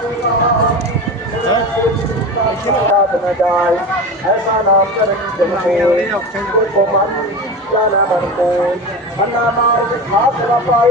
न हाथ न पाए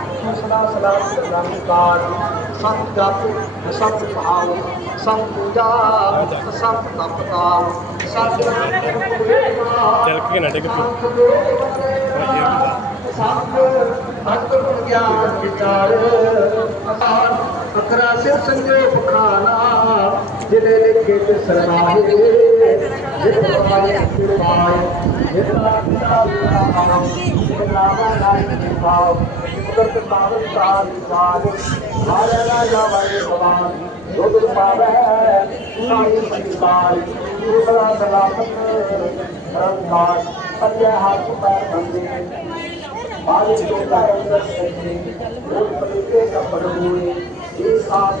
ਦੂਸਰਾ ਸਲਾਮ ਰੰਗ ਕਾਜ ਸੰਤ ਜਪ ਸੰਤ ਭਾਵ ਸੰਤ ਪੂਜਾ ਸੰਤ ਤਪ ਕਾਲ ਚਲ ਕੇ ਨਾ ਟਿਕ ਤੂੰ। ਸੰਤ ਭਗਤ ਗੁਣ ਗਿਆਨ ਵਿਚਾਰ ਅਸਾਰ ਅਕਰਾ ਸਿਰ ਸੰਜੇ ਪਖਾਨਾ। ਜਿਹਦੇ ਲਿਖੇ ਤੇ ਸਰਨਾਹੇ ਜਿਹਦੇ ਪਾਏ ਤੇ ਪਾਏ ਜਿਹਦਾ ਪਿਤਾ ਨਾਮ ਨਾਮਾ ਨਾਈ ਭਾਵ ਕੁਦਰਤ ਪਾਵਨ ਸਾਰ ਵਿਚਾਰ ਹਾਰੇ ਰਾਜਾ ਵਾਲੇ ਭਗਵਾਨ ਦੁੱਧ ਪਾਵੇ ਸਾਈ ਸੰਸਾਰ ਦੂਸਰਾ ਸਲਾਮਤ ਰੰਗਾਰ ਅੱਗੇ ਹੱਥ ਪੈਰ ਬੰਦੇ बारिश के कारण सके रोड पलटे कपड़ हुए ये साथ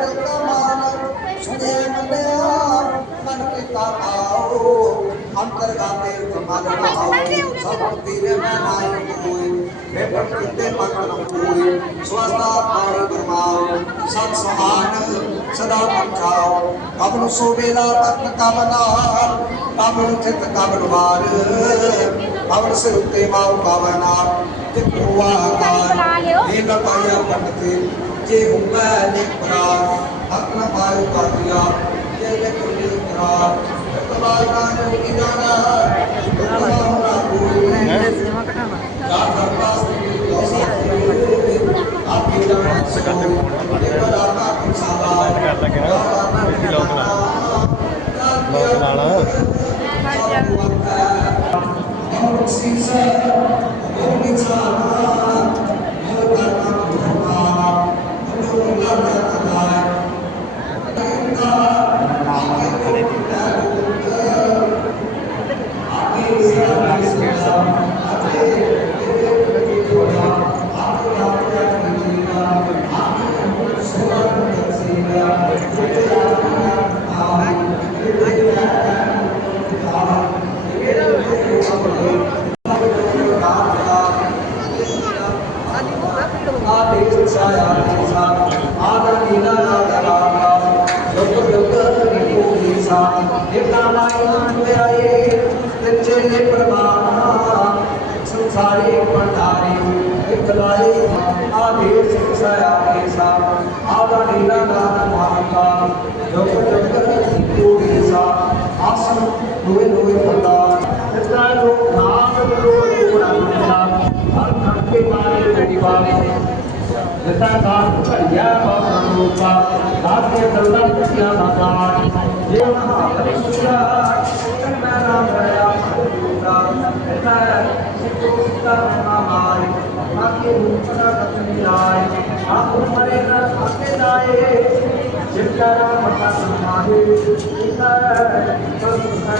अंतर गाते समागम तो भावे सब तेरे में नायक कोई मैं प्रकृति पकड़ कोई स्वस्था पार ब्रह्माओ सब सहान सदा पंचाओ कबन सुबेला तत्न कबना कबन चित का बनवार कबन से उते माओ कबना चित हुआ कार ये बताया पंडिते ये हुआ ने प्राण अपना पायो कर दिया ये लेकर ले प्राण ചക്കര ഇത് ലോക്കലാണ് ലോക്കലാണ് संसारी भंडारी इतलाई आधीर संसाया केसा आधा नीला दान भागा जग जगत पूरी सा आसन हुए हुए पता इतना लोग नाम लोग पूरा पता हर खंड के बारे में निवाले जितना काम कर या रूपा रात के दलदा कृष्णा बाबा। ये महापरिशुद्धा कृष्ण नाम रहा महापरिशुद्धा ऐसा शिवोक्ता महामारी आपके रूप का कथनी आए आप हमारे ना आपके जाए। जिनका राम का समाधि इधर तो सुखा